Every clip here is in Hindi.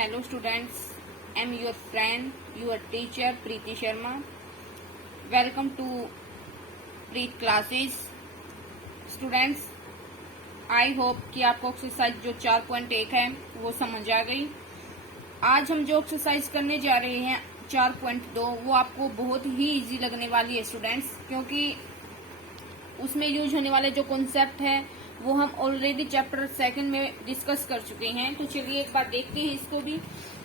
Hello students, I am your friend, your teacher Preeti Sharma. Welcome to Preet classes. Students, I hope कि आपको एक्सरसाइज जो 4.1 है वो समझ आ गई। आज हम जो एक्सरसाइज करने जा रहे हैं 4.2 वो आपको बहुत ही इजी लगने वाली है स्टूडेंट्स, क्योंकि उसमें यूज होने वाले जो कॉन्सेप्ट है वो हम ऑलरेडी चैप्टर 2 में डिस्कस कर चुके हैं। तो चलिए एक बार देखते हैं इसको भी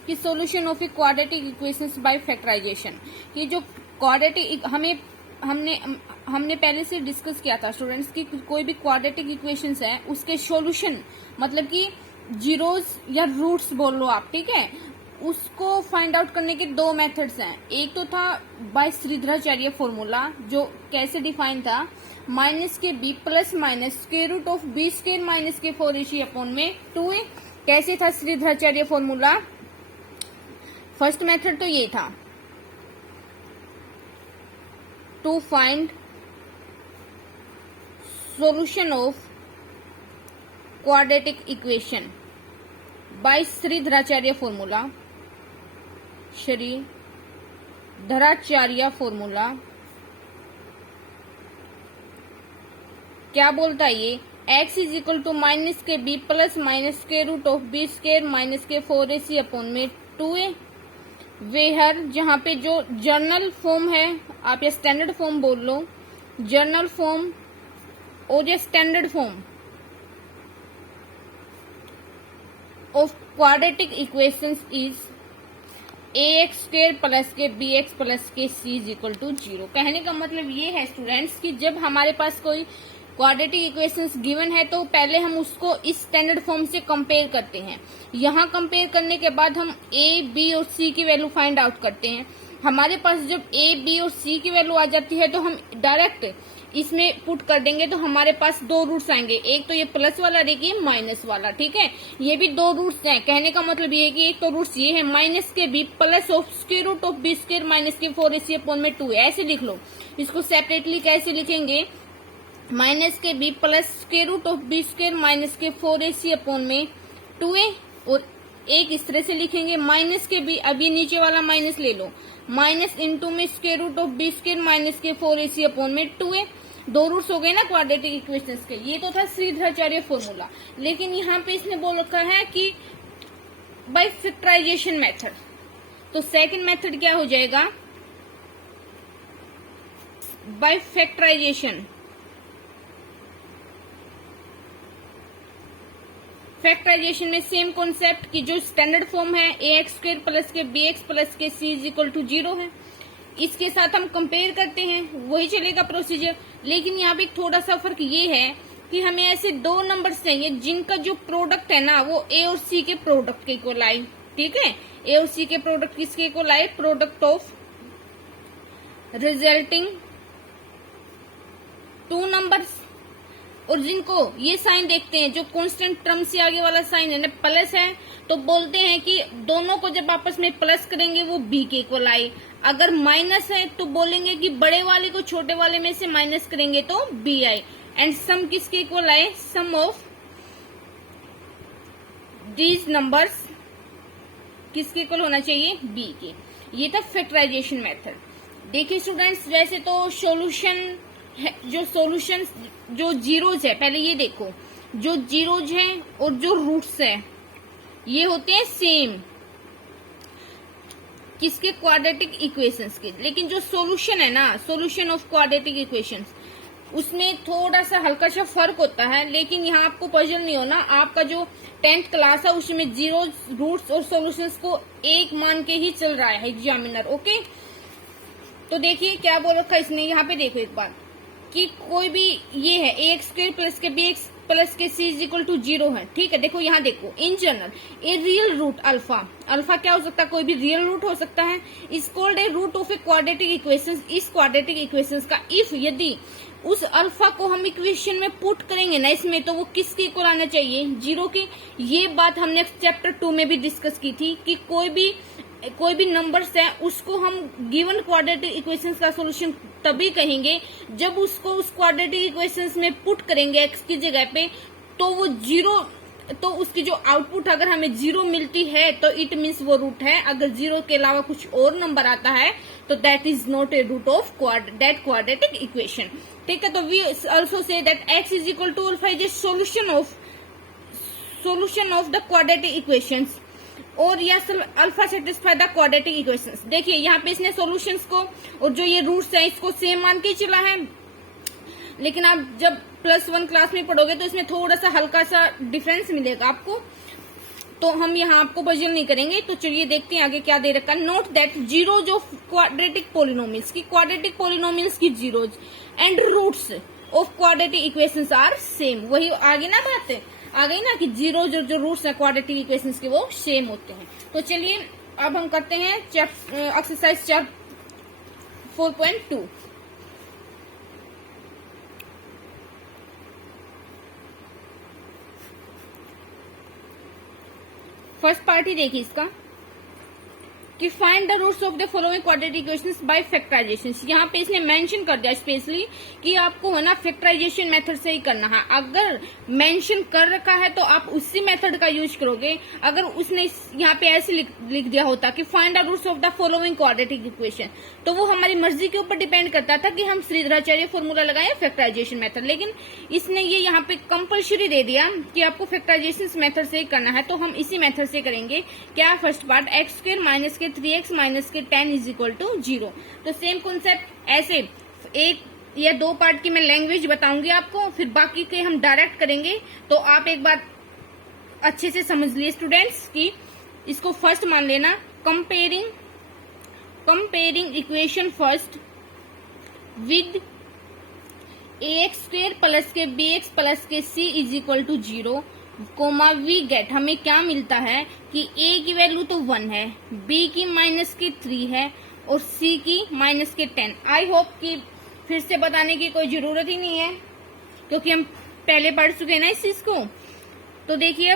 कि solution of a quadratic equations by factorisation. ये जो क्वाड्रेटिक हमने पहले से डिस्कस किया था स्टूडेंट्स की कोई भी क्वाड्रेटिक इक्वेशंस है उसके सॉल्यूशन मतलब कि जीरोज या रूट्स बोल लो आप, ठीक है, उसको फाइंड आउट करने के दो मेथड्स हैं। एक तो था बाय श्रीधराचार्य फॉर्मूला, जो कैसे डिफाइन था, माइनस के b plus minus square root of b square minus के 4ac अपॉन में 2a। कैसे था श्रीधराचार्य फॉर्मूला? फर्स्ट मेथड तो ये था, to find solution of quadratic equation by Shridharacharya formula. Shridharacharya formula क्या बोलता है ये? x is equal to minus के b plus minus square root of b square minus के 4ac अपॉन में 2a। वेहर जहां पे जो जर्नल फॉर्म है, आप या स्टैंडर्ड फॉर्म बोल लो, जर्नल फॉर्म और या standard form of quadratic equations is ax square plus के bx प्लस के c इज इक्वल टू 0। कहने का मतलब ये है स्टूडेंट्स कि जब हमारे पास कोई क्वाड्रेटिक इक्वेशंस गिवन है तो पहले हम उसको इस स्टैंडर्ड फॉर्म से कंपेयर करते हैं। यहाँ कंपेयर करने के बाद हम a, b और c की वैल्यू फाइंड आउट करते हैं। हमारे पास जब a, b और c की वैल्यू आ जाती है तो हम डायरेक्ट इसमें पुट कर देंगे तो हमारे पास दो रूट्स आएंगे, एक तो ये प्लस वाला और एक ये माइनस वाला, ठीक है। ये भी दो रूट्स हैं। कहने का मतलब ये है कि एक तो रूट्स ये है माइनस के b plus of square root of b square minus के 4ac अपॉन में 2, ऐसे लिख लो। इसको सेपरेटली कैसे लिखेंगे? माइनस के b plus square root of b square minus के 4ac अपॉन में 2a, और एक इस तरह से लिखेंगे माइनस के बी, अब ये नीचे वाला माइनस ले लो, माइनस इंटू में square root of b square minus के 4ac अपॉन में 2a। दो रूट्स हो गए ना क्वाड्रेटिक इक्वेशंस के। ये तो था श्रीधराचार्य फॉर्मूला, लेकिन यहाँ पे इसने बोल रखा है कि बाय फैक्टराइजेशन मेथड। तो सेकंड मेथड क्या हो जाएगा? By factorisation. फैक्टराइजेशन में सेम कॉन्सेप्ट की जो स्टैंडर्ड फॉर्म है ax स्क्वायर प्लस के bx प्लस के c इज इक्वल टू 0 है, इसके साथ हम कंपेयर करते हैं, वही चलेगा प्रोसीजर। लेकिन यहाँ पे थोड़ा सा फर्क ये है कि हमें ऐसे दो नंबर्स चाहिए जिनका जो प्रोडक्ट है ना वो a और c के प्रोडक्ट के इक्वल आए, ठीक है। a और c के प्रोडक्ट किसके इक्वल आए? Product of resulting two numbers. और जिनको ये साइन देखते हैं, जो कांस्टेंट टर्म से आगे वाला साइन है ना प्लस है, तो बोलते हैं कि दोनों को जब आपस में प्लस करेंगे वो b के इक्वल आए। अगर माइनस है तो बोलेंगे कि बड़े वाले को छोटे वाले में से माइनस करेंगे तो b आए। एंड सम किसके इक्वल आए? सम ऑफ दीज नंबर्स किसके इक्वल होना चाहिए? b के। ये था फैक्टराइजेशन मेथड। देखिए स्टूडेंट्स, वैसे तो सॉल्यूशन जो सॉल्यूशन जो जीरोज है, पहले ये देखो, जो जीरोज है और जो रूट्स है ये होते हैं सेम किसके? क्वाड्रेटिक इक्वेशंस के। लेकिन जो सॉल्यूशन है ना, सॉल्यूशन ऑफ क्वाड्रेटिक इक्वेशंस, उसमें थोड़ा सा हल्का सा फर्क होता है। लेकिन यहाँ आपको पजल नहीं होना, आपका जो 10th क्लास है उसमें जीरो, रूट्स और सॉल्यूशंस को एक मान के ही चल रहा है एग्जामिनर, ओके। तो देखिए क्या बोल रखा है इसने, यहाँ पे देखो एक बार कि कोई भी ये है ax स्क्वायर प्लस के bx प्लस के c इज इक्वल टू 0 है, ठीक है। देखो यहाँ देखो, in general a real root alpha, alpha क्या हो सकता है? कोई भी रियल रूट हो सकता है। Is called a root of a quadratic equation. इस क्वाड्रेटिक इक्वेशन का इफ यदि उस अल्फा को हम इक्वेशन में पुट करेंगे ना इसमें, तो वो किसके इक्वल आना चाहिए? 0 के। ये बात हमने चैप्टर 2 में भी डिस्कस की थी कि कोई भी नंबर्स है उसको हम गिवन क्वाड्रेटिक इक्वेशंस का सॉल्यूशन तभी कहेंगे जब उसको उस क्वाड्रेटिक इक्वेशंस में पुट करेंगे x की जगह पे, तो वो 0 तो उसकी जो आउटपुट अगर हमें 0 मिलती है तो इट मीन्स वो रूट है। अगर 0 के अलावा कुछ और नंबर आता है तो that is not a root of that quadratic equation. ठीक है, तो we also say that x is equal to alpha is a solution of the quadratic equations, और yes alpha satisfy the quadratic equations. देखिए यहाँ पे इसने सॉल्यूशंस को और जो ये रूट्स है इसको सेम मान के चला है, लेकिन आप जब +1 क्लास में पढ़ोगे तो इसमें थोड़ा सा हल्का सा डिफरेंस मिलेगा आपको, तो हम यहाँ आपको पजल नहीं करेंगे। तो चलिए देखते हैं आगे क्या दे रखा है। नोट दैट जीरो जो क्वाड्रेटिक पोलिनोमियल्स की zeros and roots of quadratic equations are same. वही आगे ना बात है, आ गई ना कि जीरो जो रूट्स है क्वाड्रेटिक इक्वेशंस के वो सेम होते हैं। तो चलिए अब हम करते हैं एक्सरसाइज 4.2। फर्स्ट पार्ट ही देखिए इसका कि find the roots of the following quadratic equations by factorisation. यहाँ पे इसने मेंशन कर दिया स्पेशली कि आपको है ना फैक्टराइजेशन मेथड से ही करना है। अगर मेंशन कर रखा है तो आप उसी मेथड का यूज करोगे। अगर उसने यहाँ पे ऐसे लिख दिया होता कि find the roots of the following quadratic equation, तो वो हमारी मर्जी के ऊपर डिपेंड करता था कि हम श्रीधराचार्य फॉर्मूला लगाए फैक्टराइजेशन मेथड। लेकिन इसने ये यहाँ पे कंपल्सरी दे दिया कि आपको फैक्टराइजेशन मेथड से ही करना है, तो हम इसी मेथड से करेंगे। क्या फर्स्ट पार्ट x² माइनस के 3x माइनस के 10 इज इक्वल टू 0। तो सेम कॉन्सेप्ट ऐसे एक या दो पार्ट की मैं लैंग्वेज बताऊंगी आपको, फिर बाकी के हम डायरेक्ट करेंगे। तो आप एक बात अच्छे से समझ लिए स्टूडेंट्स कि इसको फर्स्ट मान लेना, comparing equation first with ax² plus के bx प्लस के c is equal to 0 comma we get. हमें क्या मिलता है कि a की वैल्यू तो 1 है, b की -3 है और c की -10। आई होप कि फिर से बताने की कोई जरूरत ही नहीं है क्योंकि हम पहले पढ़ चुके हैं ना इस चीज को। तो देखिए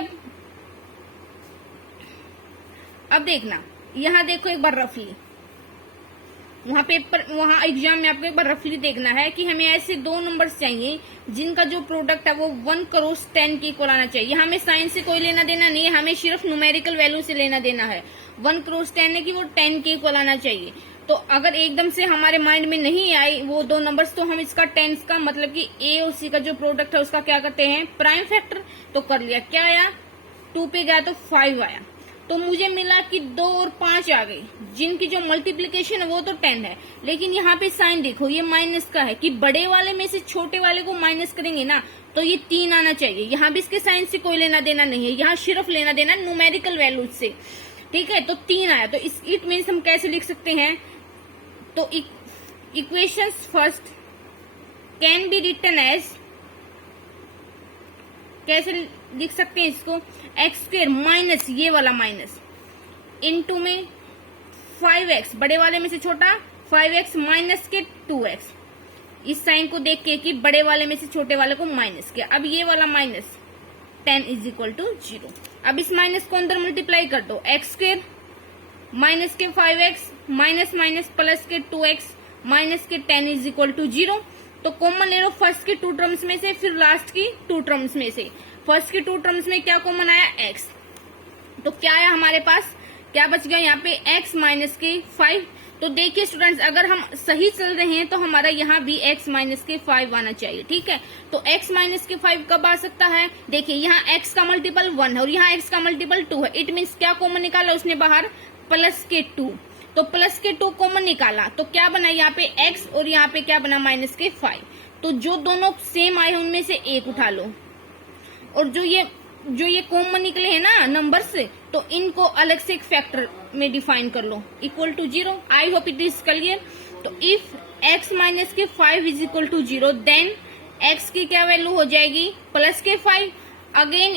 अब देखना, यहाँ देखो एक बार रफली, वहां एग्जाम में आपको एक बार रफली देखना है कि हमें ऐसे दो नंबर्स चाहिए जिनका जो प्रोडक्ट है वो 1 क्रॉस 10 के इक्वल आना चाहिए। हमें साइंस से कोई लेना देना नहीं है, हमें सिर्फ न्यूमेरिकल वैल्यू से लेना देना है। 1 क्रॉस 10 है कि वो 10 के इक्वल आना चाहिए। तो अगर एकदम से हमारे माइंड में नहीं आई वो दो नंबर्स, तो हम इसका 10 का मतलब कि a और c का जो प्रोडक्ट है उसका क्या करते हैं, प्राइम फैक्टर। तो कर लिया, क्या आया 2 पे गया तो 5 आया। तो मुझे मिला कि 2 और 5 आ गई, जिनकी जो मल्टीप्लीकेशन है वो तो 10 है, लेकिन यहाँ पे साइन देखो ये माइनस का है कि बड़े वाले में से छोटे वाले को माइनस करेंगे ना तो ये 3 आना चाहिए। यहाँ भी इसके साइन से कोई लेना देना नहीं है, यहाँ सिर्फ लेना देना न्यूमेरिकल वैल्यूज से। ठीक है, तो 3 आया, तो इट मीन्स हम कैसे लिख सकते हैं, तो equations first can be written as, कैसे लिख सकते हैं इसको, x² माइनस ये वाला माइनस इनटू में 5x बड़े वाले में से छोटा 5x माइनस के 2x, इस साइन को देख के कि बड़े वाले में से छोटे वाले को माइनस किया। अब ये वाला माइनस 10 इज इक्वल टू 0। अब इस माइनस को अंदर मल्टीप्लाई कर दो, x² माइनस के 5x माइनस माइनस प्लस के 2x माइनस के 10 इज इक्वल टू 0। तो कॉमन ले लो फर्स्ट के 2 टर्म्स में से, फिर लास्ट की 2 टर्म्स में से। फर्स्ट के 2 टर्म्स में क्या कॉमन आया, x। तो क्या आया हमारे पास, क्या बच गया यहाँ पे x माइनस के 5। तो देखिए स्टूडेंट्स, अगर हम सही चल रहे हैं तो हमारा यहाँ भी x माइनस के 5 आना चाहिए। ठीक है, तो x माइनस के 5 कब आ सकता है, देखिए यहाँ x का मल्टीपल 1 है और यहाँ x का मल्टीपल 2 है। इट मीन्स क्या कॉमन निकाला उसने बाहर, प्लस के 2। तो प्लस के 2 कॉमन निकाला तो क्या बना यहाँ पे x और यहाँ पे क्या बना माइनस के 5। तो जो दोनों सेम आए उनमें से एक उठा लो, और जो ये कॉमन निकले हैं ना नंबर से, तो इनको अलग से एक फैक्टर में डिफाइन कर लो, equal to 0। I hope it is clear. तो इफ x माइनस के 5 is equal to 0 then x की क्या वैल्यू हो जाएगी, प्लस के 5। अगेन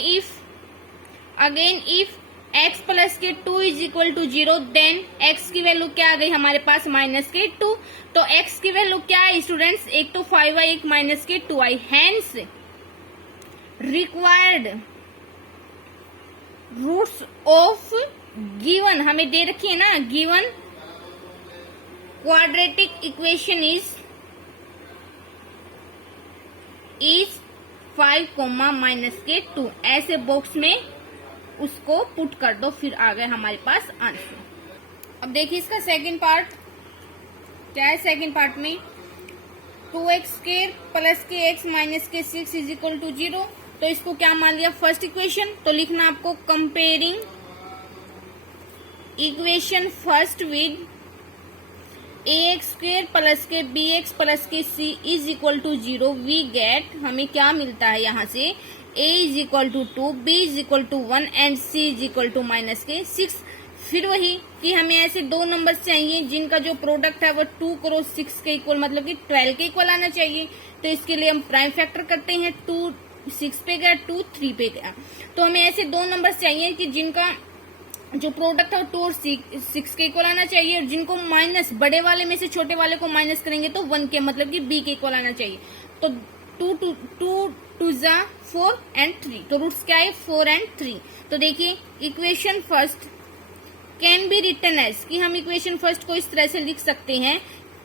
इफ x प्लस के 2 is equal to 0 then x की वैल्यू क्या आ गई हमारे पास, माइनस के 2। तो x की वैल्यू क्या है स्टूडेंट्स, एक तो 5 आई, एक माइनस के 2 आई। Hence required roots of given, हमें दे रखी है ना, given quadratic equation is 5 comma minus के 2 ऐसे बॉक्स में उसको पुट कर दो, फिर आ गए हमारे पास आंसर। अब देखिए इसका सेकंड पार्ट क्या है। सेकंड पार्ट में 2x² प्लस के x माइनस के 6 इज इक्वल टू 0। तो इसको क्या मान लिया, फर्स्ट इक्वेशन। तो लिखना आपको comparing equation first with ax² plus के bx प्लस के c is equal to 0 we get, हमें क्या मिलता है यहाँ से, a is equal to 2, b is equal to 1 and c is equal to minus के 6। फिर वही कि हमें ऐसे दो नंबर चाहिए जिनका जो प्रोडक्ट है वो 2 क्रॉस 6 के इक्वल मतलब कि 12 के इक्वल आना चाहिए। तो इसके लिए हम प्राइम फैक्टर करते हैं, 2 6 पे गया, 2 3 पे गया। तो हमें ऐसे दो नंबर चाहिए कि जिनका जो प्रोडक्ट है वो 2 और 6 के इक्वल आना चाहिए, और जिनको माइनस बड़े वाले में से छोटे वाले को माइनस करेंगे तो 1 के मतलब कि b के इक्वल आना चाहिए। तो 2 जा 4 एंड 3, तो रूट्स क्या है 4 एंड 3। तो देखिए equation first can be written as, कि हम इक्वेशन फर्स्ट को इस तरह से लिख सकते हैं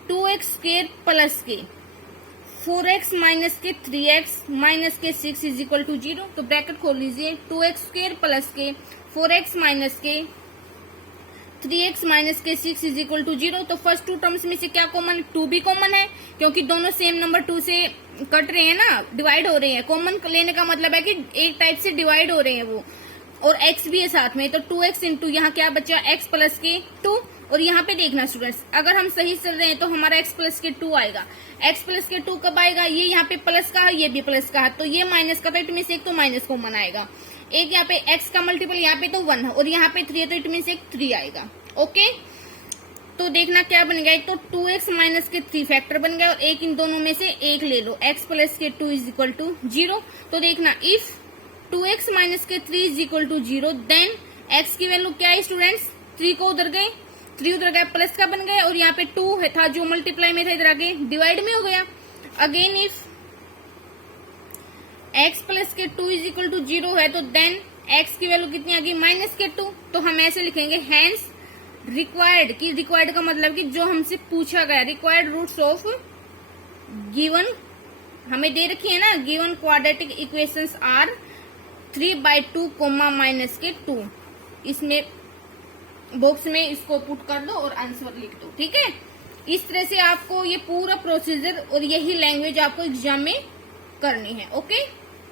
2x² प्लस के 4x माइनस के 3x माइनस के 6 इज इक्वल टू 0। तो ब्रैकेट खोल लीजिए, 2x² प्लस के 4x माइनस के 3x माइनस के 6 इज इक्वल टू 0। तो फर्स्ट टू टर्म्स में से क्या कॉमन है, 2 भी कॉमन है, क्योंकि दोनों सेम नंबर 2 से कट रहे हैं ना, डिवाइड हो रहे हैं। कॉमन लेने का मतलब है कि एक टाइप से डिवाइड हो रहे हैं वो, और x भी है साथ में। तो 2x इंटू यहाँ क्या बचा, x प्लस के 2। और यहाँ पे देखना स्टूडेंट्स, अगर हम सही चल रहे हैं तो हमारा x प्लस के 2 आएगा। x प्लस के 2 कब आएगा, ये यहाँ पे प्लस का है, ये भी प्लस का है, तो ये माइनस का, तो इट मीन्स एक तो माइनस कॉमन आएगा। एक यहाँ पे x का मल्टीपल यहाँ पे तो 1 है, और यहाँ पे 3 है, तो इट मीन्स एक 3 आएगा। ओके, तो देखना क्या बन गया, एक तो 2x माइनस के 3 फैक्टर बन गया, और एक इन दोनों में से एक ले लो, x प्लस के 2 इज इक्वल टू 0। तो देखना इफ 2x माइनस के 3 is equal to 0 then x की वैल्यू क्या है स्टूडेंट्स, 3 को उधर गए, 3 उधर गए, प्लस का बन गया, और यहाँ पे 2 है था जो मल्टीप्लाई में था, इधर आगे डिवाइड में हो गया। अगेन इफ x प्लस के 2 इज इक्वल टू 0 है, तो देन x की वैल्यू कितनी आ गई, माइनस के 2। तो हम ऐसे लिखेंगे हैंस रिक्वायर्ड, की रिक्वायर्ड का मतलब कि जो हमसे पूछा गया, रिक्वायर्ड रूट्स ऑफ गिवन हमें दे रखी है ना, given quadratic equations are 3/2 comma minus के 2। इसमें बॉक्स में इसको पुट कर दो और आंसर लिख दो। ठीक है, इस तरह से आपको ये पूरा प्रोसीजर और यही लैंग्वेज आपको एग्जाम में करनी है। ओके,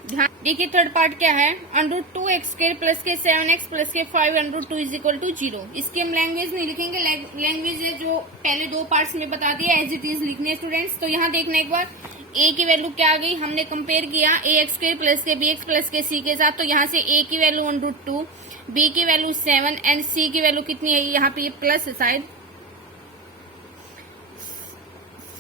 ध्यान देखिए थर्ड पार्ट क्या है, √2x² प्लस के 7x प्लस के 5√2 इज इक्वल टू 0। इसकी हम लैंग्वेज नहीं लिखेंगे, लैंग्वेज है जो पहले दो पार्ट्स में बता दिया, एज इट इज लिखने स्टूडेंट्स। तो यहाँ देखना एक बार, a की वैल्यू क्या आ गई, हमने कंपेयर किया ax² प्लस के bx प्लस के c के साथ। तो यहाँ से a की वैल्यू 1√2, b की वैल्यू 7 एंड c की वैल्यू कितनी है, यहाँ पे ये प्लस है शायद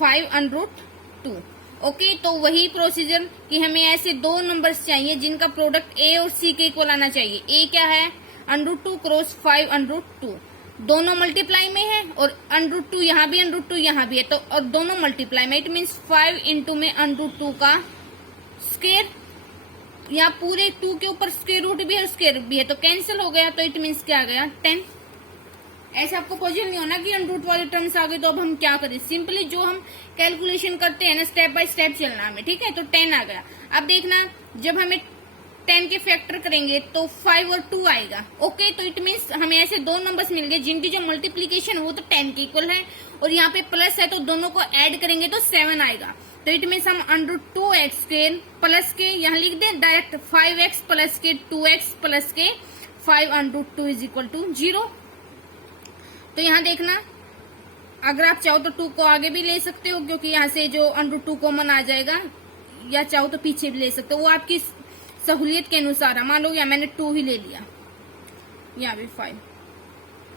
5√2। ओके, तो वही प्रोसीजर कि हमें ऐसे दो नंबर्स चाहिए जिनका प्रोडक्ट a और c के इक्वल आना चाहिए। a क्या है, √2 क्रॉस 5√2, दोनों मल्टीप्लाई में है, और √2 यहाँ भी, √2 यहाँ भी है, तो और दोनों मल्टीप्लाई में, इट मीन्स 5 इंटू में √2 का स्क्वायर, यहाँ पूरे 2 के ऊपर स्क्वायर रूट भी है और स्क्वायर भी है, तो कैंसिल हो गया, तो इट मीन्स क्या आ गया 10। ऐसे आपको पॉजिटिव नहीं होना कि √ वाले टर्म्स आ गए तो अब हम क्या करें, सिंपली जो हम कैलकुलेशन करते हैं ना स्टेप बाय स्टेप चलना हमें। ठीक है, तो 10 आ गया। अब देखना जब हमें 10 के फैक्टर करेंगे तो 5 और 2 आएगा। ओके, तो इट मीन्स हमें ऐसे दो नंबर्स मिल गए जिनकी जो मल्टीप्लीकेशन वो तो 10 के इक्वल है, और यहाँ पे प्लस है तो दोनों को ऐड करेंगे तो 7 आएगा। तो इट मीन्स हम √2x² प्लस के यहाँ लिख दें डायरेक्ट 5x प्लस के 2x प्लस के 5√2 इज इक्वल टू 0। तो यहाँ देखना, अगर आप चाहो तो 2 को आगे भी ले सकते हो, क्योंकि यहाँ से जो √2 कॉमन आ जाएगा, या चाहो तो पीछे भी ले सकते हो, वो आपकी सहूलियत के अनुसार है। मान लो या मैंने 2 ही ले लिया, यहाँ भी 5,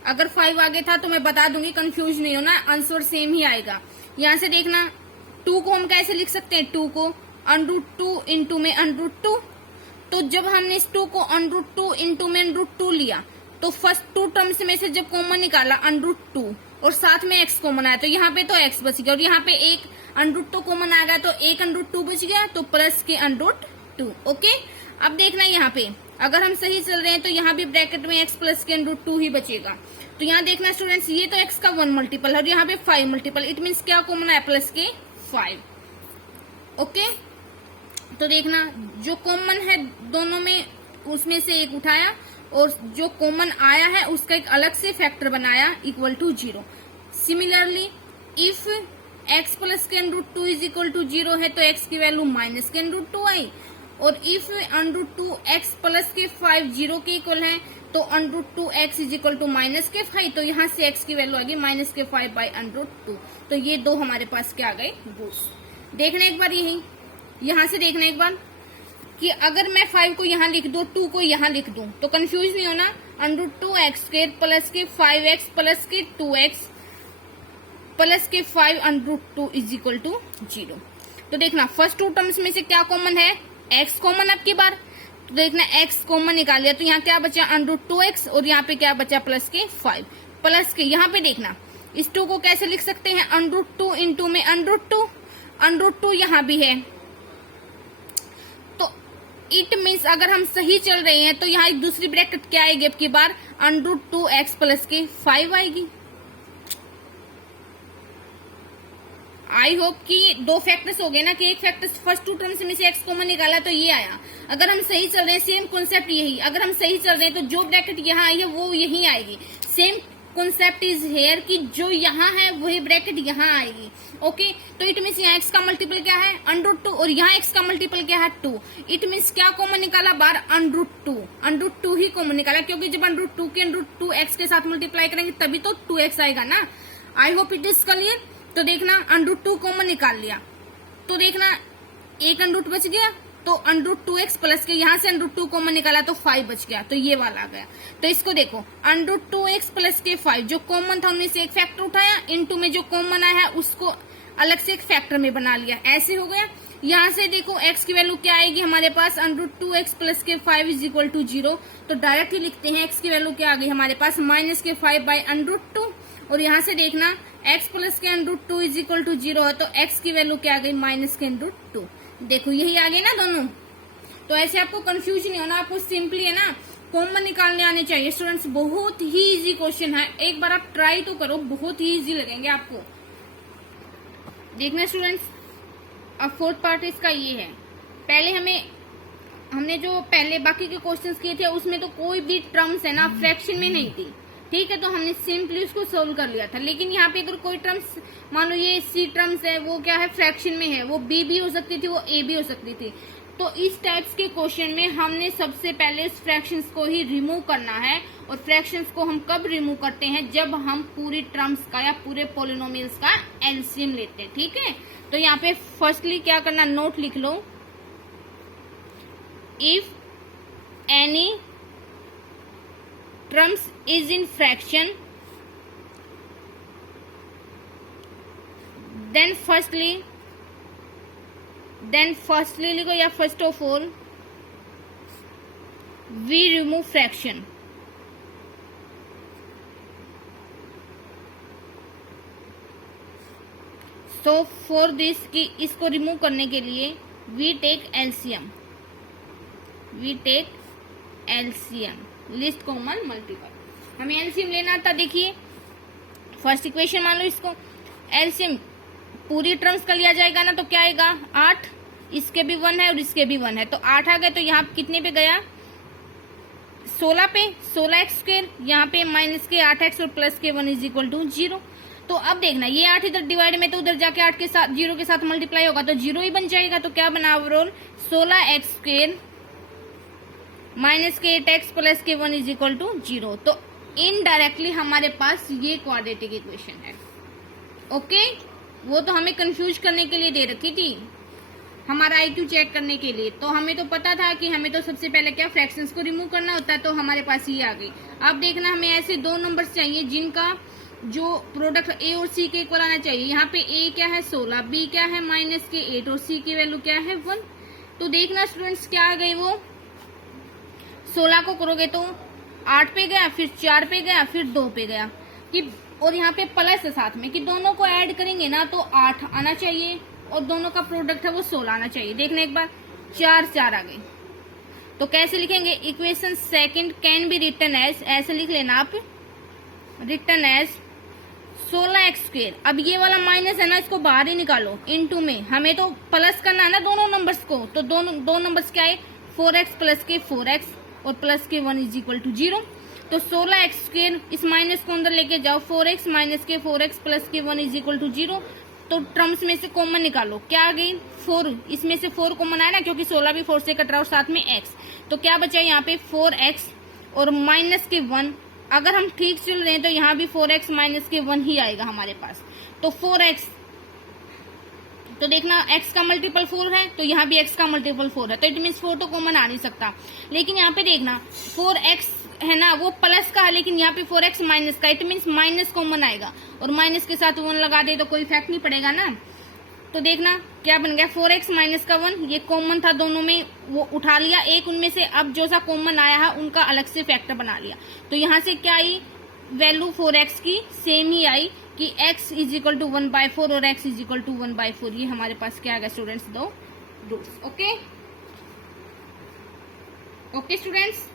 अगर 5 आगे था तो मैं बता दूंगी, कंफ्यूज नहीं होना, आंसर सेम ही आएगा। यहाँ से देखना 2 को हम कैसे लिख सकते हैं, 2 को √2 इंटू में √2। तो जब हमने इस 2 को √2 इंटू में √2 लिया, तो फर्स्ट 2 टर्म्स में से जब कॉमन निकाला √2 और साथ में x कॉमन आया, तो यहाँ पे तो x बच गया, और यहाँ पे एक √2 कॉमन आ गया, तो एक √2 बच गया, तो प्लस के √2। ओके, अब देखना यहाँ पे अगर हम सही चल रहे हैं तो यहाँ भी ब्रैकेट में x प्लस के √2 ही बचेगा। तो यहाँ देखना स्टूडेंट्स, ये तो x का 1 मल्टीपल है और यहाँ पे 5 मल्टीपल, इट मीन्स क्या कॉमन है, प्लस के 5। ओके, तो देखना जो कॉमन है दोनों में उसमें से एक उठाया और जो कॉमन आया है उसका एक अलग से फैक्टर बनाया equal to 0। Similarly if x plus can root 2 is equal to 0 है तो x की वैल्यू माइनस कैन रूट 2 आई, और इफ अंडरूट 2 x प्लस के 5 0 के इक्वल है तो under root 2 x is equal to minus के 5, तो यहाँ से x की वैल्यू आ गई माइनस के 5 बाई अंडरूट 2। तो ये दो हमारे पास क्या आ गए रूट्स। देखना एक बार यही, यहाँ से देखना एक बार कि अगर मैं 5 को यहाँ लिख दूं 2 को यहाँ लिख दूं तो कंफ्यूज नहीं होना। अंडरूट 2 एक्स स्क्वायर प्लस के 5x प्लस के 2x प्लस के 5 अंडरूट 2 इज इक्वल टू 0। तो देखना फर्स्ट टू टर्म्स में से क्या कॉमन है, x कॉमन अब की बार, तो देखना x कॉमन निकाल लिया तो यहाँ क्या बचा अंडरूट 2x और यहाँ पे क्या बचा प्लस के 5 प्लस के, यहाँ पे देखना इस 2 को कैसे लिख सकते हैं अंडरूट 2 इंटू में अंडरूट 2 यहाँ भी है, तो इट मीन्स अगर हम सही चल रहे हैं तो यहाँ एक दूसरी ब्रैकेट क्या आएगी अब की बार अंडरूट 2x प्लस के 5 आएगी। आई होप कि दो फैक्टर्स हो गए ना, कि एक फैक्टर फर्स्ट टू टर्म्स में से x कॉमन निकाला तो ये आया। अगर हम सही चल रहे हैं सेम कॉन्सेप्ट यही, अगर हम सही चल रहे हैं तो जो ब्रैकेट यहाँ आई है वो यही आएगी। सेम कॉन्सेप्ट इज हेयर कि जो यहाँ है वही ब्रैकेट यहाँ आएगी। ओके, तो इट मीन्स यहाँ x का मल्टीपल क्या है अंडरूट 2 और यहाँ x का मल्टीपल क्या है 2। इट मीन्स क्या कॉमन निकाला बार अंडरूट 2 ही कॉमन निकाला, क्योंकि जब अंडरूट 2 के अंडरूट 2 x के साथ मल्टीप्लाई करेंगे तभी तो 2x आएगा ना। आई होप इट इज क्लियर। तो देखना अंडरूट 2 कॉमन निकाल लिया तो देखना एक अंडरूट बच गया, तो अंडरूट 2x प्लस के यहाँ से अंडरूट 2 कॉमन निकाला तो 5 बच गया, तो ये वाला आ गया। तो इसको देखो अंडरूट 2x प्लस के 5 जो कॉमन था उनमें से एक फैक्टर उठाया, इनटू में जो कॉमन आया है उसको अलग से एक फैक्टर में बना लिया, ऐसे हो गया। यहाँ से देखो x की वैल्यू क्या आएगी हमारे पास अंडरूट 2x प्लस के 5 इज इक्वल टू 0, तो डायरेक्ट ही लिखते हैं x की वैल्यू क्या आ गई हमारे पास माइनस के 5 बाई अंडरूट 2, और यहाँ से देखना x प्लस के अंडरूट 2 इज इक्वल टू 0 है तो x की वैल्यू क्या आ गई माइनस के अंडरूट 2। देखो यही आ गए ना दोनों। तो ऐसे आपको कंफ्यूज नहीं होना, आपको सिंपली है ना कॉमन निकालने आने चाहिए स्टूडेंट्स। बहुत ही इजी क्वेश्चन है, एक बार आप ट्राई तो करो, बहुत ही इजी लगेंगे आपको। देखना स्टूडेंट्स अब फोर्थ पार्ट इसका ये है, पहले हमने जो पहले बाकी के क्वेश्चंस किए थे उसमें तो कोई भी टर्म्स है ना फ्रैक्शन में नहीं थी, ठीक है, तो हमने सिंपली उसको सोल्व कर लिया था। लेकिन यहाँ पे अगर कोई टर्म्स मान लो ये सी टर्म्स है वो क्या है फ्रैक्शन में है, वो बी भी हो सकती थी वो ए भी हो सकती थी, तो इस टाइप्स के क्वेश्चन में हमने सबसे पहले इस फ्रैक्शंस को ही रिमूव करना है। और फ्रैक्शंस को हम कब रिमूव करते हैं जब हम पूरी टर्म्स का या पूरे पोलिनोमियल्स का एलसीएम लेते हैं, ठीक है। तो यहाँ पे फर्स्टली क्या करना नोट लिख लो, if any terms is in fraction then firstly लिखो या first of all we remove fraction। so for this कि इसको रिमूव करने के लिए we take LCM list common multiple. हमें एलसीएम लेना था, देखिए फर्स्ट इक्वेशन मान लो इसको एलसीएम पूरी टर्म्स का लिया जाएगा ना तो क्या आएगा 8, इसके भी 1 है और इसके भी 1 है तो 8 आ गए। तो यहाँ कितने पे गया 16 पे 16x स्क्वायर, यहाँ पे माइनस के 8x और प्लस के 1 इज इक्वल टू 0। तो अब देखना ये 8 इधर डिवाइड में तो उधर जाके 8 के साथ 0 के साथ मल्टीप्लाई होगा तो 0 ही बन जाएगा। तो क्या बना ओवरऑल 16x स्क्वायर माइनस के 8x प्लस के 1 इज इक्वल टू 0। तो इनडायरेक्टली हमारे पास ये क्वाड्रेटिक इक्वेशन है। ओके, वो तो हमें कंफ्यूज करने के लिए दे रखी थी, हमारा IQ चेक करने के लिए। तो हमें तो पता था कि हमें तो सबसे पहले क्या फ्रैक्शंस को रिमूव करना होता है, तो हमारे पास ये आ गई। अब देखना हमें ऐसे दो नंबर्स चाहिए जिनका जो प्रोडक्ट A और C के इक्वल आना चाहिए। यहाँ पे A क्या है 16, B क्या है माइनस के 8 और C की वैल्यू क्या है 1। तो देखना स्टूडेंट्स क्या आ गई, वो 16 को करोगे तो 8 पे गया, फिर 4 पे गया, फिर 2 पे गया कि, और यहाँ पे प्लस है साथ में कि दोनों को ऐड करेंगे ना तो 8 आना चाहिए और दोनों का प्रोडक्ट है वो 16 आना चाहिए। देखना एक बार 4 आ गई। तो कैसे लिखेंगे equation second can be written as, ऐसे लिख लेना आप, रिटन एज 16x²। अब ये वाला माइनस है ना, इसको बाहर ही निकालो, इनटू में हमें तो प्लस करना है ना दोनों नंबर्स को, तो दो नंबर्स क्या है, 4x प्लस के 4x और प्लस के 1 इज इक्वल टू 0। तो 16x², इस माइनस को अंदर लेके जाओ, 4x माइनस के 4x प्लस के 1 इज इक्वल टू 0। तो टर्म्स में से कॉमन निकालो, क्या आ गई 4, इसमें से 4 कॉमन आया ना, क्योंकि 16 भी 4 से कट रहा है और साथ में x, तो क्या बचा यहाँ पे 4x और माइनस के 1। अगर हम ठीक चल रहे हैं तो यहाँ भी 4x माइनस के 1 ही आएगा हमारे पास। तो 4x, तो देखना x का मल्टीपल 4 है, तो यहाँ भी x का मल्टीपल 4 है, तो इट मीन्स 4 तो कॉमन आ नहीं सकता। लेकिन यहाँ पे देखना 4x है ना, वो प्लस का है, लेकिन यहाँ पे 4x माइनस का, इट मीन्स माइनस कॉमन आएगा, और माइनस के साथ 1 लगा दे तो कोई इफेक्ट नहीं पड़ेगा ना। तो देखना क्या बन गया, 4x माइनस का 1, ये कॉमन था दोनों में, वो उठा लिया एक उनमें से, अब जो सा कॉमन आया है उनका अलग से फैक्टर बना लिया। तो यहाँ से क्या आई वैल्यू 4x की सेम ही आई कि x इज इक्वल टू 1/4 और x इज इक्वल टू 1/4। ये हमारे पास क्या आ गया स्टूडेंट्स, दो रूट्स। ओके ओके स्टूडेंट्स,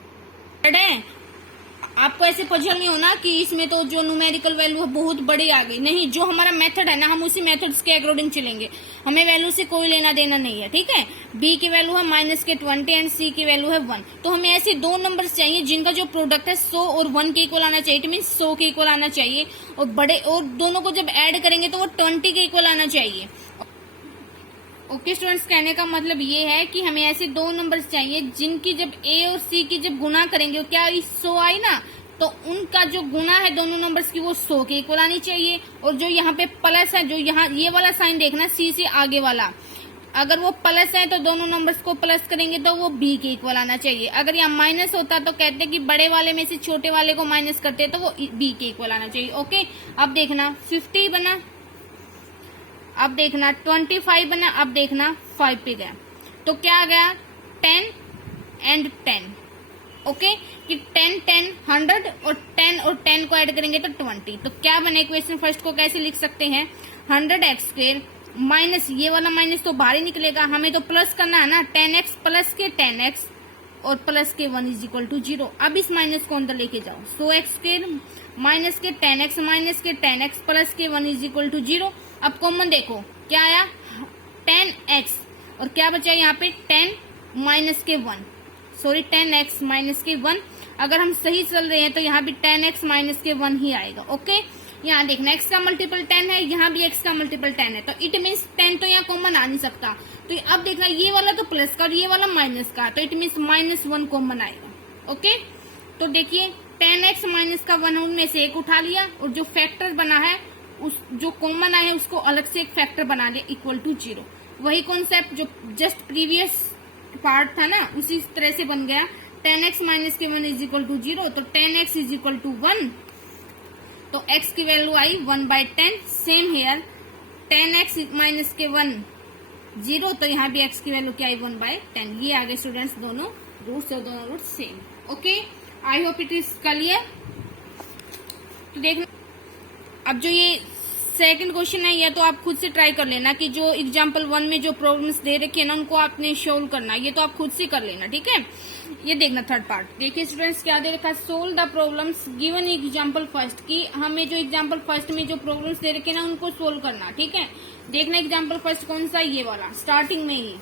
आपको ऐसे पजल नहीं होना कि इसमें तो जो न्यूमेरिकल वैल्यू है बहुत बड़ी आ गई, नहीं, जो हमारा मेथड है ना हम उसी मेथड्स के अकॉर्डिंग चलेंगे, हमें वैल्यू से कोई लेना देना नहीं है, ठीक है। b की वैल्यू है माइनस के 20 एंड c की वैल्यू है 1, तो हमें ऐसे दो नंबर्स चाहिए जिनका जो प्रोडक्ट है 100 और 1 के इक्वल आना चाहिए, इट मीन 100 के इक्वल आना चाहिए, और बड़े और दोनों को जब ऐड करेंगे तो वो 20 के इक्वल आना चाहिए। ओके स्टूडेंट्स, कहने का मतलब ये है कि हमें ऐसे दो नंबर्स चाहिए जिनकी जब a और c की जब गुना करेंगे, क्या 100 आई ना, तो उनका जो गुना है दोनों नंबर्स की वो 100 के इक्वल आनी चाहिए। और जो यहाँ पे प्लस है, जो यहाँ ये वाला साइन देखना c से आगे वाला, अगर वो प्लस है तो दोनों नंबर्स को प्लस करेंगे तो वो b के इक्वल आना चाहिए। अगर यहाँ माइनस होता तो कहते कि बड़े वाले में से छोटे वाले को माइनस करते तो वो b के इक्वल आना चाहिए। ओके, अब देखना 50 बना, अब देखना 25 बना, अब देखना 5 पे गया, तो क्या आ गया 10 एंड 10। ओके, कि 10 10 100 और 10 और 10 को ऐड करेंगे तो 20। तो क्या बने इक्वेशन फर्स्ट को कैसे लिख सकते हैं, 100x² माइनस ये वाला माइनस तो बाहर ही निकलेगा, हमें तो प्लस करना है ना, 10x प्लस के 10x और प्लस के 1 इज इक्वल टू 0। अब इस माइनस को अंदर लेके जाओ, 100x² माइनस के 10x माइनस के 10x प्लस के 1 इज इक्वल टू 0। अब कॉमन देखो क्या आया 10x, और क्या बचा यहाँ पे 10 माइनस के 1, सॉरी 10x माइनस के 1। अगर हम सही चल रहे हैं तो यहाँ भी 10x माइनस के 1 ही आएगा। ओके, यहाँ देखना x का मल्टीपल 10 है, यहाँ भी x का मल्टीपल 10 है, तो इट मीन्स 10 तो यहाँ कॉमन आ नहीं सकता। तो अब देखना ये वाला तो प्लस का और ये वाला माइनस का, तो इट मीन्स -1 कॉमन आएगा। ओके, तो देखिए 10x माइनस का 1 उनमें से एक उठा लिया, और जो फैक्टर बना है उस जो कॉमन आया है उसको अलग से एक फैक्टर बना लिया इक्वल टू 0। वही कॉन्सेप्ट जो जस्ट प्रीवियस पार्ट था ना उसी तरह से बन गया, 10x माइनस के 1 इज इक्वल टू 0, तो 10x इज इक्वल टू 1, तो x की value I 1/10। Same here 10x minus के 1 0, तो यहाँ भी x की वैल्यू क्या आई 1/10। ये आगे स्टूडेंट्स दोनों रूट्स और दोनों roots same. Okay, I hope it is clear. तो देखना अब जो ये सेकंड क्वेश्चन है, ये तो आप खुद से ट्राई कर लेना कि जो एग्जाम्पल 1 में जो प्रॉब्लम्स दे रखे हैं ना उनको आपने सोल्व करना, ये तो आप खुद से कर लेना, ठीक है। ये देखना थर्ड पार्ट, देखिए स्टूडेंट्स क्या दे रखा है, solve the problems given example first, की हमें जो एग्जाम्पल फर्स्ट में जो प्रॉब्लम्स दे रखे हैं ना उनको सोल्व करना, ठीक है। देखना एग्जाम्पल फर्स्ट कौन सा, ये वाला स्टार्टिंग में ही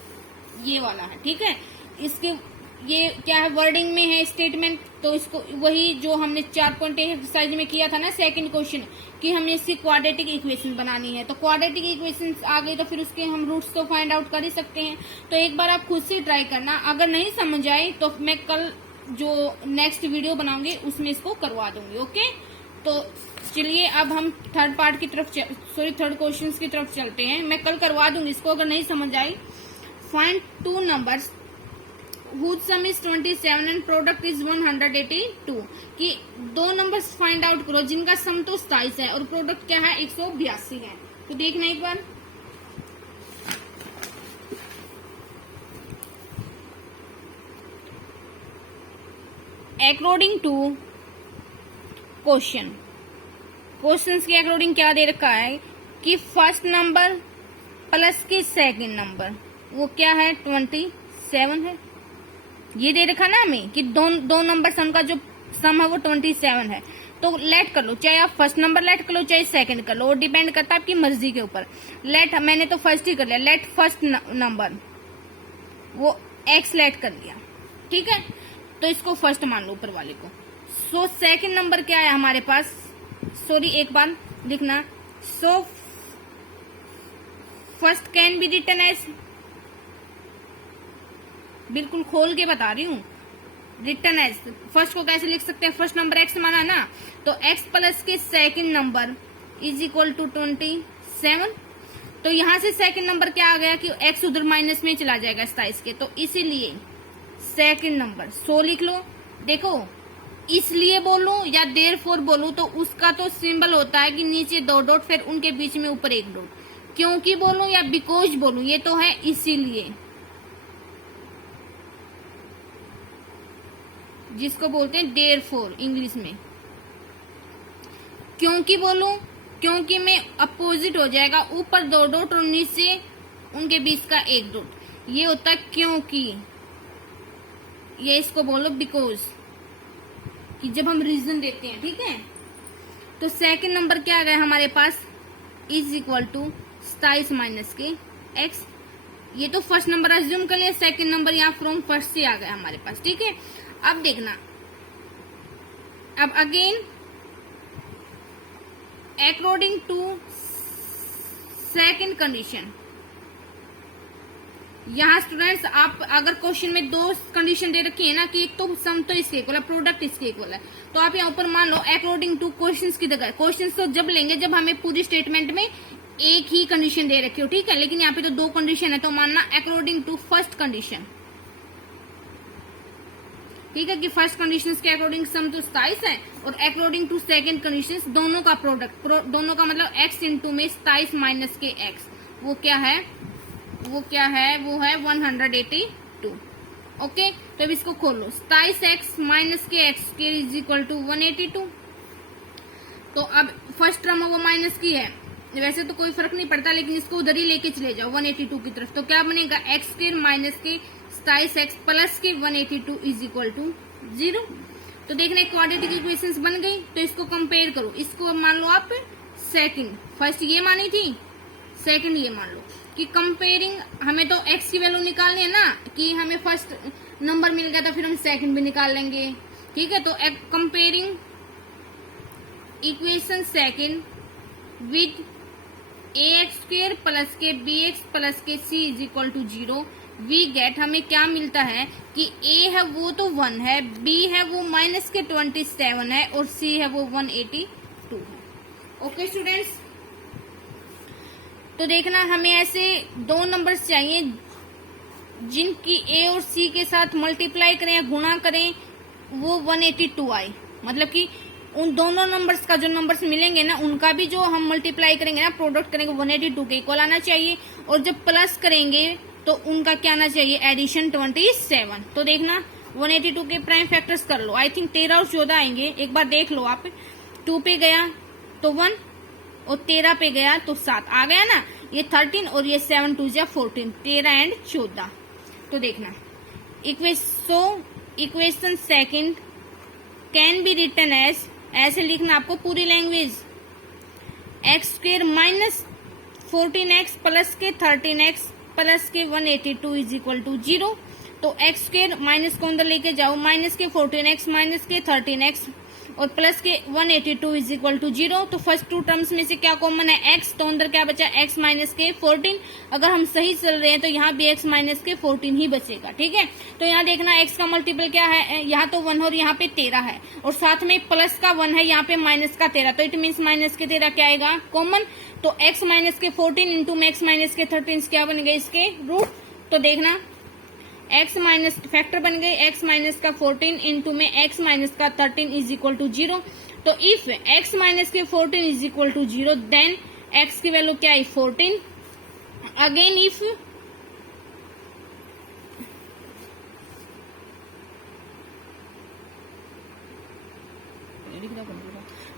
ये वाला है, ठीक है। इसके ये क्या है, वर्डिंग में है स्टेटमेंट, तो इसको वही जो हमने 4 एक्सरसाइज में किया था ना सेकंड क्वेश्चन, कि हमें इसकी क्वाड्रेटिक इक्वेशन बनानी है। तो क्वाड्रेटिक इक्वेशन आ गई तो फिर उसके हम रूट्स तो फाइंड आउट कर ही सकते हैं। तो एक बार आप खुद से ट्राई करना, अगर नहीं समझ आई तो मैं कल जो नेक्स्ट वीडियो बनाऊंगी उसमें इसको करवा दूंगी। ओके, तो चलिए अब हम थर्ड पार्ट की तरफ थर्ड क्वेश्चन की तरफ चलते हैं। मैं कल करवा दूंगी इसको, अगर नहीं समझ आई। Find 2 numbers whose sum is 27 and product is 182, कि 2 नंबर्स फाइंड आउट करो जिनका सम तो 27 है और प्रोडक्ट क्या है 182 है। तो देखना एक बार, अकॉर्डिंग टू क्वेश्चंस के अकॉर्डिंग क्या दे रखा है कि फर्स्ट नंबर प्लस के सेकंड नंबर वो क्या है 27 है। ये दे रखा ना हमें कि दो नंबर सम का जो सम है वो 27 है। तो लेट कर लो, चाहे आप फर्स्ट नंबर लेट कर लो चाहे सेकंड कर लो, वो डिपेंड करता है आपकी मर्जी के ऊपर। लेट मैंने तो फर्स्ट ही कर लिया, लेट फर्स्ट नंबर वो एक्स लेट कर लिया, ठीक है, तो इसको फर्स्ट मान लो ऊपर वाले को। सो सेकंड नंबर क्या है हमारे पास, सॉरी एक बार लिखना, so first can be written as, बिल्कुल खोल के बता रही हूँ, रिटन एज फर्स्ट को कैसे लिख सकते हैं, फर्स्ट नंबर एक्स माना ना, तो एक्स प्लस के second number is equal to 27। तो यहां से सेकंड नंबर क्या आ गया कि एक्स उधर माइनस में चला जाएगा 27 के, तो इसीलिए सेकंड नंबर 100 लिख लो। देखो इसलिए बोलूं या देयरफॉर बोलूं तो उसका तो सिंबल होता है कि नीचे 2 डॉट फिर उनके बीच में ऊपर 1 डॉट, क्योंकि बोलूं या बिकॉज बोलूं, ये तो है इसीलिए, जिसको बोलते हैं देयरफॉर इंग्लिश में। क्योंकि बोलूं, क्योंकि में अपोजिट हो जाएगा, ऊपर 2 डॉट और नीचे उनके बीच का 1 डॉट, ये होता है क्योंकि। ये इसको बोलो बिकॉज, कि जब हम रीजन देते हैं, ठीक है। तो सेकंड नंबर क्या आ गया हमारे पास, इज इक्वल टू 27 माइनस के एक्स। ये तो फर्स्ट नंबर अज्यूम कर लिया, सेकंड नंबर यहाँ फ्रॉम फर्स्ट से आ गया हमारे पास, ठीक है। अब देखना, अब again according to second condition, यहाँ स्टूडेंट्स आप अगर क्वेश्चन में 2 कंडीशन दे रखी है ना, कि एक तो सम तो इसके इक्वल है, प्रोडक्ट इसके इक्वल है, तो आप यहाँ ऊपर मान लो अकॉर्डिंग टू क्वेश्चंस की जगह, क्वेश्चंस तो जब लेंगे जब हमें पूरी स्टेटमेंट में एक ही कंडीशन दे रखी हो, ठीक है, लेकिन यहाँ पे तो 2 कंडीशन है, तो मानना अकॉर्डिंग टू फर्स्ट कंडीशन, ठीक है, कि फर्स्ट कंडीशन के अकॉर्डिंग सम तो 27 है, और अकॉर्डिंग टू सेकंड कंडीशन दोनों का प्रोडक्ट, दोनों का मतलब x इंटू में 27 माइनस के x, वो क्या है, वो है 182। ओके, तो अब इसको खोलो, 27x माइनस के x के इज इक्वल टू 182। तो अब फर्स्ट टर्म वो माइनस की है, वैसे तो कोई फर्क नहीं पड़ता, लेकिन इसको उधर ही लेके चले जाओ 182 की तरफ, तो क्या बनेगा, एक्स स्क्वायर माइनस के 27x प्लस के 182 इज इक्वल टू 0। तो देखना क्वाड्रेटिक इक्वेशंस बन गई, तो इसको कंपेयर करो, इसको मान लो आप सेकंड, फर्स्ट ये मानी थी, सेकंड ये मान लो, कि कंपेयरिंग, हमें तो x की वैल्यू निकालनी है ना, कि हमें फर्स्ट नंबर मिल गया था, फिर हम सेकंड भी निकाल लेंगे, ठीक है। तो comparing equation second with ax square plus के bx प्लस के c is equal to 0, we get, हमें क्या मिलता है कि a है वो तो 1 है, b है वो माइनस के 27 है, और c है वो 182 है। ओके स्टूडेंट्स, तो देखना हमें ऐसे 2 नंबर्स चाहिए जिनकी a और c के साथ मल्टीप्लाई करें या गुणा करें वो 182 आए, मतलब कि उन दोनों नंबर्स का जो नंबर्स मिलेंगे ना, उनका भी जो हम मल्टीप्लाई करेंगे ना, प्रोडक्ट करेंगे 182 के इक्वल आना चाहिए, और जब प्लस करेंगे तो उनका क्या आना चाहिए, एडिशन 27। तो देखना 182 के प्राइम फैक्टर्स कर लो, आई थिंक 13 और 14 आएंगे, एक बार देख लो आप, 2 पे गया तो 1 और 13 पे गया तो 7 आ गया ना, ये 13 और ये 7 2 जा 14, 13 एंड 14। तो देखना equation second can be written as, ऐसे लिखना आपको पूरी language, x square minus 14x plus के 13x प्लस के 182 इज इक्वल टू 0। तो एक्स स्क्वायर माइनस को अंदर लेके जाओ, माइनस के 14x माइनस के 13x और प्लस के 182 इज इक्वल टू 0। तो फर्स्ट 2 टर्म्स में से क्या कॉमन है, x, तो अंदर क्या बचा, x माइनस के 14। अगर हम सही चल रहे हैं तो यहाँ भी x माइनस के 14 ही बचेगा, ठीक है। तो यहाँ देखना x का मल्टीपल क्या है, यहाँ तो 1 और यहाँ पे 13 है, और साथ में प्लस का 1 है, यहाँ पे माइनस का 13, तो इट मीन्स माइनस के 13 क्या आएगा, कॉमन। तो x माइनस के 14 इंटू में x माइनस के 13 क्या बन गए इसके रूट। तो देखना x माइनस फैक्टर बन गए, x माइनस का 14 इंटू में x माइनस का 13 इज इक्वल टू 0। तो इफ x माइनस के 14 is equal to 0 then x की वैल्यू क्या है 14। अगेन इफ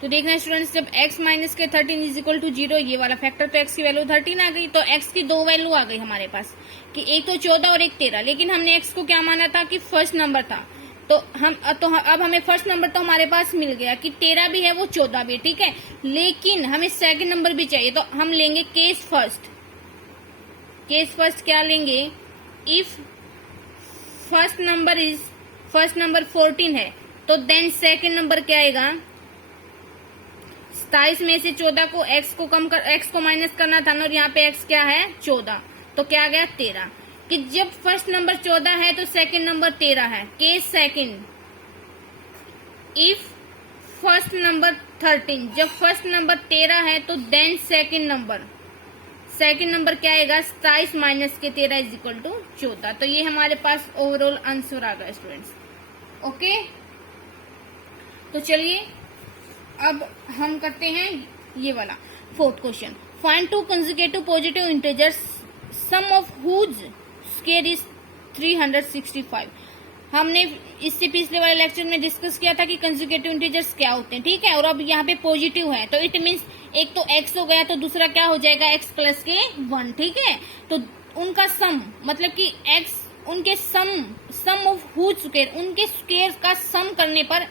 तो देखना स्टूडेंट्स, जब x माइनस के 13 इज इक्वल टू 0, ये वाला फैक्टर, तो x की वैल्यू 13 आ गई। तो x की 2 वैल्यू आ गई हमारे पास, कि एक तो 14 और एक 13, लेकिन हमने x को क्या माना था कि फर्स्ट नंबर था, तो अब हमें फर्स्ट नंबर तो हमारे पास मिल गया कि 13 भी है, वो 14 भी है, ठीक है। लेकिन हमें सेकंड नंबर भी चाहिए, तो हम लेंगे केस फर्स्ट। केस फर्स्ट क्या लेंगे? इफ फर्स्ट नंबर 14 है, तो देन सेकंड नंबर क्या आएगा? 27 में से 14 को x को माइनस करना था ना, और यहाँ पे x क्या है? 14, तो क्या आ गया? 13। कि जब फर्स्ट नंबर 14 है तो सेकंड नंबर 13 है। Case second, if first number 13, जब फर्स्ट नंबर 13 है तो देन सेकंड नंबर क्या आएगा? 27 माइनस के 13 इज इक्वल टू 14। तो ये हमारे पास ओवरऑल आंसर आ गया स्टूडेंट्स। ओके, तो चलिए अब हम करते हैं ये वाला fourth question. Find two consecutive positive integers sum of whose square is 365। हमने इससे पिछले वाले लेक्चर में डिस्कस किया था कि कंसेक्यूटिव इंटीजर्स क्या होते हैं, ठीक है। और अब यहाँ पे पॉजिटिव है, तो इट मीन्स एक तो x हो गया, तो दूसरा क्या हो जाएगा? x प्लस के 1, ठीक है। तो उनका सम, मतलब कि x उनके सम ऑफ हुज स्क्वायर, उनके स्क्वायर का सम करने पर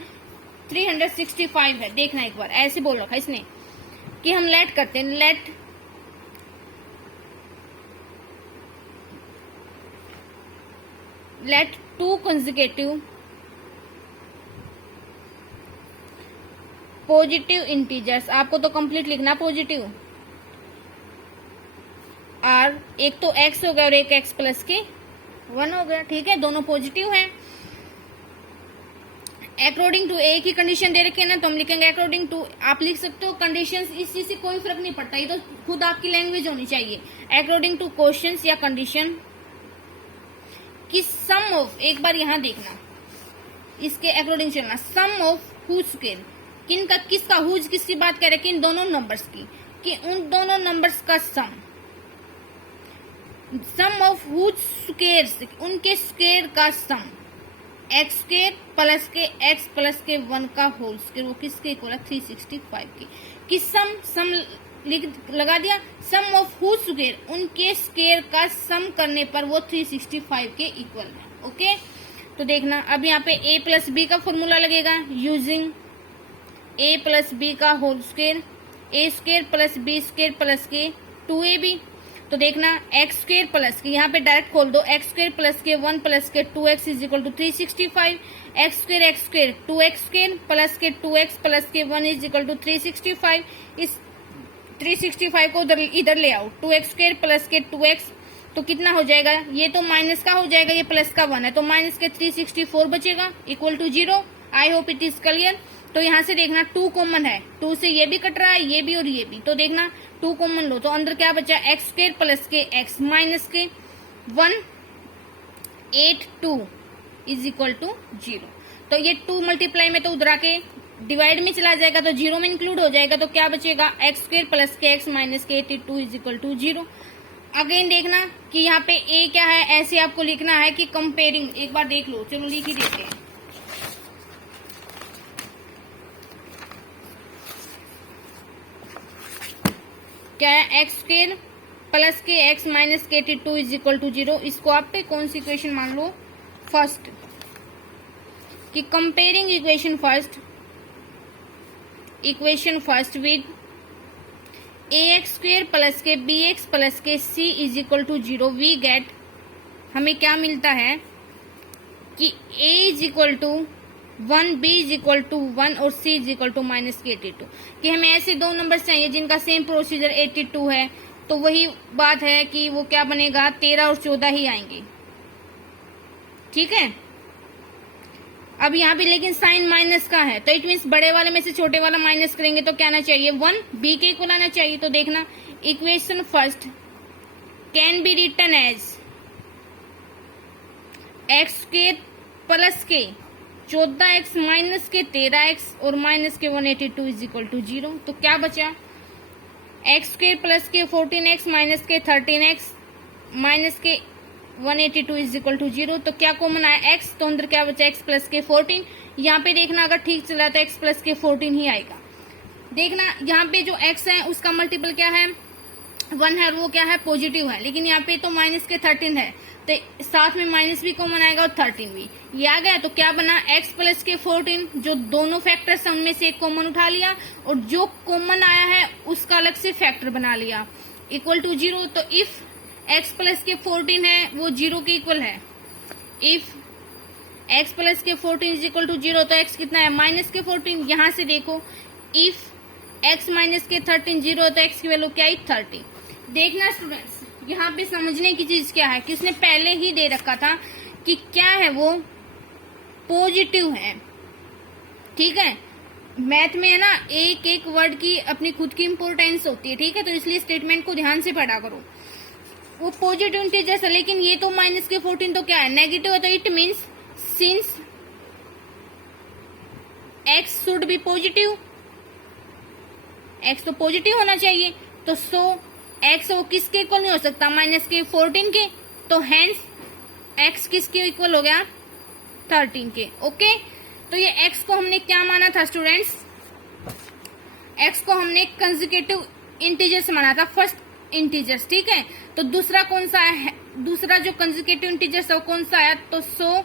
365 है। देखना एक बार, ऐसे बोल रखा इसने कि हम लेट करते हैं, let two consecutive positive integers, आपको तो कंप्लीट लिखना पॉजिटिव, और एक तो x हो गया और एक x प्लस के 1 हो गया, ठीक है। दोनों पॉजिटिव हैं। अकॉर्डिंग टू, एक ही कंडीशन दे रखी है ना, तो हम लिखेंगे अकॉर्डिंग टू। आप लिख सकते हो कंडीशंस, इस चीज से कोई फर्क नहीं पड़ता, ये तो खुद आपकी लैंग्वेज होनी चाहिए। अकॉर्डिंग टू क्वेश्चंस या कंडीशन कि सम ऑफ, एक बार यहां देखना, इसके अकॉर्डिंग चलना, सम ऑफ हुज स्क्वायर, किसका हुज, किसकी बात कर रहे हैं? इन दोनों नंबर्स की, कि उन दोनों नंबर्स का सम ऑफ हुज स्क्वायर्स, उनके स्क्वायर का सम, एक्स स्क्वायर प्लस के 1 का होल स्क्वायर, वो किसके इक्वल है? 365 के। कि सम लगा दिया, सम ऑफ हुज स्क्वायर, उनके स्क्वायर का सम करने पर वो 365 के इक्वल है। ओके, तो देखना अब यहाँ पे a प्लस बी का फॉर्मूला लगेगा, यूजिंग a प्लस बी का whole square, a square plus b square plus के 2ab। तो देखना एक्स स्क्वायर प्लस के, यहाँ पे डायरेक्ट खोल दो, एक्स स्क्वायर प्लस के 1 प्लस के 2x is equal to 365। X square 2x square plus के 2x प्लस के 1 इज इक्वल टू 365। इस 365 को इधर ले आओ, 2x स्क्वायर प्लस के 2x, तो कितना हो जाएगा? ये तो माइनस का हो जाएगा, ये प्लस का 1 है, तो माइनस के 364 बचेगा equal to 0। I hope it is clear. तो यहाँ से देखना 2 कॉमन है, 2 से ये भी कट रहा है, ये भी और ये भी, तो देखना 2 कॉमन लो, तो अंदर क्या बचा? एक्स स्क्वायर प्लस के x माइनस के 182 इज इक्वल टू 0। तो ये 2 मल्टीप्लाई में तो उधर आके डिवाइड में चला जाएगा, तो 0 में इंक्लूड हो जाएगा, तो क्या बचेगा? एक्स स्क्वायर प्लस के x माइनस के 82 इज इक्वल टू 0। अगेन देखना कि यहाँ पे a क्या है, ऐसे आपको लिखना है कि कंपेयरिंग, एक बार देख लो, चलो लिख ही देते हैं। क्या है? एक्स स्क्वायर प्लस के x माइनस के 82 इज इक्वल टू 0। इसको आप पे कौन सी इक्वेशन मान लो? फर्स्ट, कि comparing equation first with ax square plus के bx प्लस के c is equal to 0, we get, हमें क्या मिलता है कि a is equal to 1, b is equal to 1 और c is equal to minus के 82। कि हमें ऐसे दो नंबर चाहिए जिनका सेम प्रोसीजर 82 है, तो वही बात है कि वो क्या बनेगा? 13 और 14 ही आएंगे, ठीक है। अब यहाँ पे लेकिन साइन माइनस का है, तो इट मीन्स बड़े वाले में से छोटे वाला माइनस करेंगे तो क्या आना चाहिए? 1 b के इक्वल आना चाहिए। तो देखना equation first can be written as x square plus के 14x माइनस के 13x और माइनस के 182 इज इक्वल टू 0। तो क्या बचा? एक्स स्क्वायर प्लस के 14x माइनस के 13x माइनस के 182 इज इक्वल टू 0। तो क्या कॉमन आया? x, तो अंदर क्या बचा? x प्लस के 14। यहाँ पे देखना अगर ठीक चला तो x प्लस के 14 ही आएगा। देखना यहाँ पे जो x है उसका मल्टीपल क्या है? 1 है, और वो क्या है? पॉजिटिव है। लेकिन यहाँ पे तो माइनस के 13 है, तो साथ में माइनस भी कॉमन आएगा और 13 भी, ये आ गया। तो क्या बना, x प्लस के 14, जो दोनों फैक्टर्स उनमें से एक कॉमन उठा लिया और जो कॉमन आया है उसका अलग से फैक्टर बना लिया, इक्वल टू 0। तो इफ x प्लस के 14 है वो 0 के इक्वल है, इफ x प्लस के 14 इज इक्वल टू 0, तो x कितना है, माइनस के 14। यहां से देखो, इफ x माइनस के 13 0, तो x की वैल्यू क्या है, 30। देखना स्टूडेंट्स, यहाँ पे समझने की चीज क्या है कि इसने पहले ही दे रखा था कि क्या है, वो पॉजिटिव है, ठीक है। मैथ में है ना, एक एक वर्ड की अपनी खुद की इंपोर्टेंस होती है, ठीक है, तो इसलिए स्टेटमेंट को ध्यान से पढ़ा करो। वो पॉजिटिव इंटीजर्स है, लेकिन ये तो माइनस के 14 तो क्या है, नेगेटिव है। तो it means since x should be positive, x तो पॉजिटिव होना चाहिए, तो सो x वो किसके इक्वल नहीं हो सकता, माइनस के 14 के, तो हेंस x किसके इक्वल हो गया, 13 के। ओके, तो ये x को हमने क्या माना था स्टूडेंट्स, x को हमने कंसेक्यूटिव इंटीजर्स माना था, फर्स्ट इंटीजर्स, ठीक है। तो दूसरा कौन सा है, दूसरा जो कंसेक्यूटिव इंटीजर्स है वो कौन सा आया, तो सो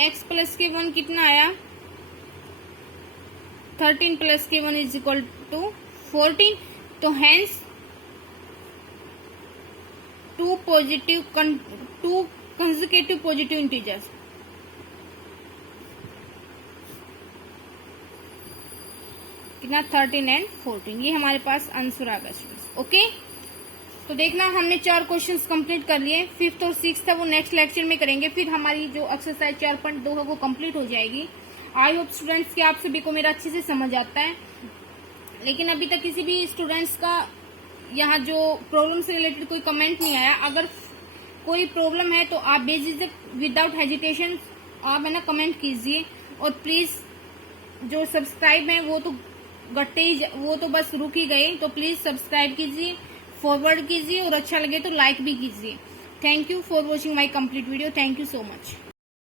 x प्लस के 1 कितना आया, 13 प्लस के 1 इज इक्वल टू 14। तो hence two consecutive positive integers, कितना 13 एंड 14, ये हमारे पास आंसर आ गया स्टूडेंट्स। ओके, तो देखना हमने 4 क्वेश्चंस कंप्लीट कर लिए, 5th और 6th है वो नेक्स्ट लेक्चर में करेंगे, फिर हमारी जो एक्सरसाइज 4.2 है वो कंप्लीट हो जाएगी। आई होप स्टूडेंट्स कि आप सभी को मेरा अच्छे से समझ आता है, लेकिन अभी तक किसी भी स्टूडेंट्स का यहाँ जो प्रॉब्लम से रिलेटेड कोई कमेंट नहीं आया। अगर कोई प्रॉब्लम है तो आप बेझिझक विदाउट हेजिटेशन आप है ना कमेंट कीजिए, और प्लीज जो सब्सक्राइब है वो तो गट्टे ही, वो तो बस रुक ही गए, तो प्लीज सब्सक्राइब कीजिए, फॉरवर्ड कीजिए और अच्छा लगे तो लाइक भी कीजिए। Thank you for watching my complete video, thank you so much.